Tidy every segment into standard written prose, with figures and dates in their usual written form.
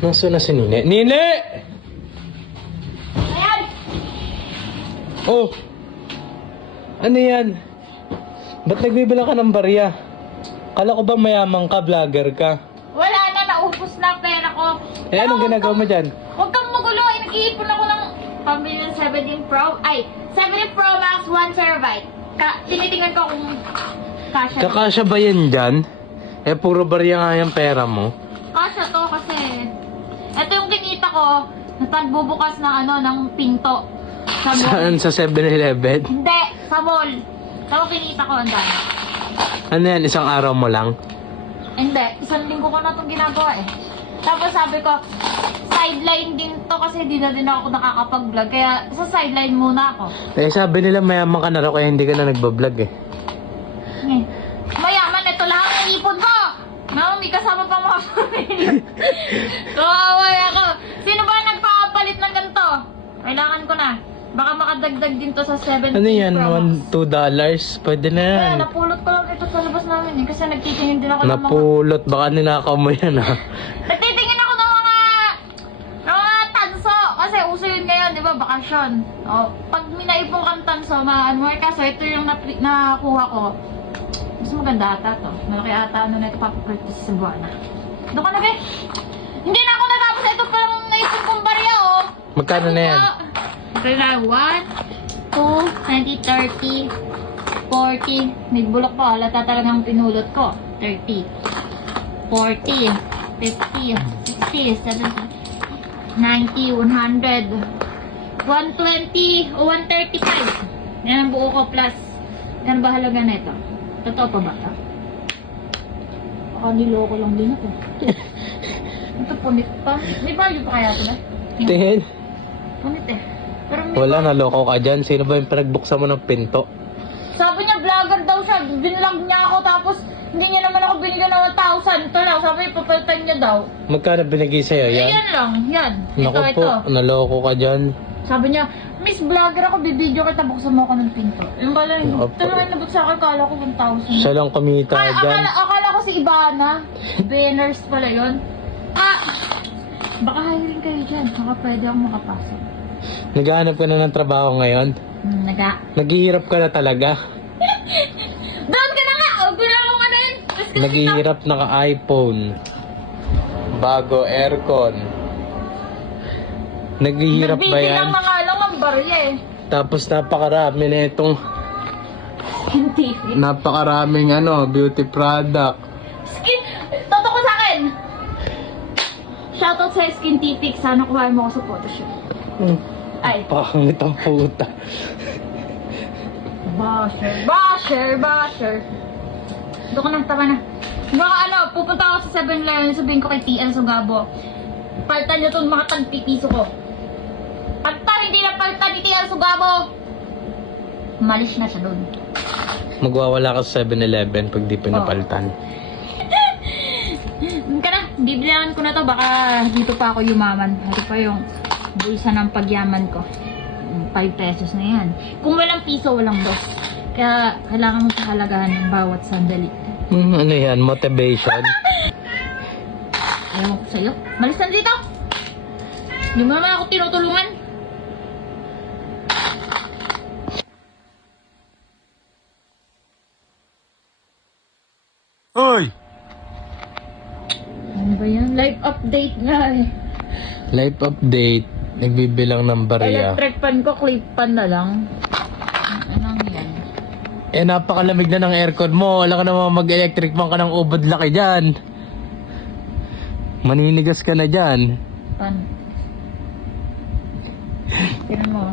Nasaan na si Nine? Nine! Ayan! Oh! Ano yan? Ba't nagbibila ka ng barya? Kala ko ba mayamang ka, vlogger ka? Wala na, naubos na ang pera ko. Eh, anong ginagawa mo dyan? Huwag kang magulo, nag-iipon ako ng pambili ng 17 Pro. Ay, 17 Pro Max 1 terabyte. Tinitingnan ko kung kasha. Kakasya ba yan dyan? Eh, puro barya nga yung pera mo. Kasha to kasi. Ito yung kinita ko, nagbubukas ng ng pinto. Sa mall. Saan? Sa 7-Eleven? Hindi, sa mall. Ito kinita ko, ang dami. Ano yan? Isang araw mo lang? Hindi, isang linggo ko na itong ginagawa eh. Tapos sabi ko, sideline din to kasi di na din ako nakakapag-vlog. Kaya sa sideline muna ako. Eh, sabi nila mayaman ka na raw kaya hindi ka na nagbablog eh. Eh, mayaman, ito lang ang ipon ko. No, may kasama pa mga pamilya. Kawaway ako. Sino ba nagpapalit ng ganito? Kailangan ko na. Baka makadagdag din to sa 7. Ano yan? $1-2? Pwede na yan. Kaya napulot ko lang ito sa labas namin eh. Kasi nagtitingin din ako ng mga... Napulot. Baka ninakaw mo yan ha. Nagtitingin ako ng mga tanso. Kasi uso yun ngayon, di ba? Bakasyon. O, pag minaipong kang tanso, maano kaso ito yung nakuha ko. Mas maganda ata to. Malaki ata na ito papapractice sa buwana. Doon ka na, be. Hindi na ako natapos. Ito parang naipon kong barya, oh. Magkano na yan? Okay na, 1, 2, 20, 30, 40. May bulok pa. Halata talagang pinulot ko. 30, 40, 50, 60, 70, 90, 100, 120, o 135. Yan ang buo ko plus. Yan ba halaga na ito? Totoo pa ba ito? Baka niloko lang din ako. Ito punit pa. May value pa kaya ito na? Tingin. Punit eh. Pero may Wala, naloko ka dyan. Sino ba yung pinagbuksan mo ng pinto? Sabi niya, vlogger daw siya. Binlog niya ako tapos hindi niya naman ako binigyan ng 1,000. Ito lang, sabi niya, papalitan niya daw. Magkano binigay sa'yo? Yan? Ayan lang, yan. Naku Ito, po, ito. naloko ka dyan. Sabi niya, Miss Vlogger ako, bibidyo kita, buksan mo ako ng pinto. Yung pala, Naku po. talagang nabot sa akin, kala ko 1,000. Siya lang kumita dyan. Akala ko si Ivana. Banners pala yun. Baka hiring kayo dyan. Baka pwede akong makapasok. Naghahanap ka na ng trabaho ngayon? Naghihirap ka na talaga? Doon ka na nga! Huwag ko na akong ano yun. Naghihirap na ka iPhone. Bago aircon. Naghihirap ba yan? Nagbibilang na nga lang ang barya eh. Tapos napakarami na itong napakaraming beauty product. Skin... Toto ko sa akin! Shoutout sa Skintific. Sana kuhain mo ako sa photoshoot. Ay. Pangit ang puta. Basher. Doon ka na, tama na. Baka pupunta ako sa 7-Eleven, sabihin ko kay TL Sugabo, palitan niyo itong mga tagpipiso ko. Palitan, hindi na palitan ni TL Sugabo! Malis na siya doon. Magwawala ka sa 7-Eleven pag di pinapalitan. Doon ka na, bibilihan ko na to, baka dito pa ako yumaman. Ito pa yung bulsa ng pagyaman ko. 5 pesos na yan. Kung walang piso, walang boss. Kaya kailangan mo pahalagahan ng bawat sandali. Ano yan? Motivation? Ayaw ko sa'yo. Malis na dito! Hindi mo naman ako tinutulungan. Oy! Ano ba yan? Live update nga eh. Life update. Nagbibilang ng barya. Electric pan ko, clip pan na lang. Anong yan? Eh, napakalamig na ng aircon mo. Wala ka naman mag-electric fan ka ng ubod laki dyan. Maninigas ka na dyan. Pan. Tinan mo.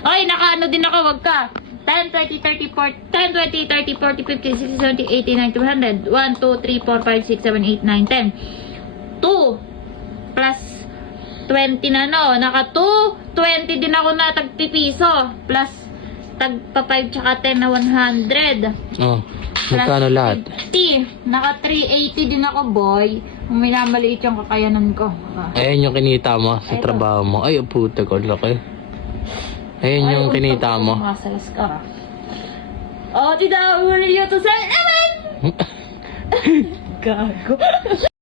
Okay, nakaano din ako, wag ka. 10, 20, 30, 40, 10, 20, 30, 40, 50, 60, 70, 80, 90, 100. 1, 2, 3, 4, 5, 6, 7, 8, 9, 10. 2 plus 20 na naka 2, 20 din ako na tagpipiso. Plus tagpa 5 tsaka 10 na 100. Oh, magkano lahat? 50. Naka 380 din ako, boy. Minamaliit yung kakayanan ko. Ayan yung kinita mo sa Eto. trabaho mo. Ay, puta ko, laki. Ayan yung kinita mo. Masalas ka. Oh, tidak uli yun to sa naman! Gago.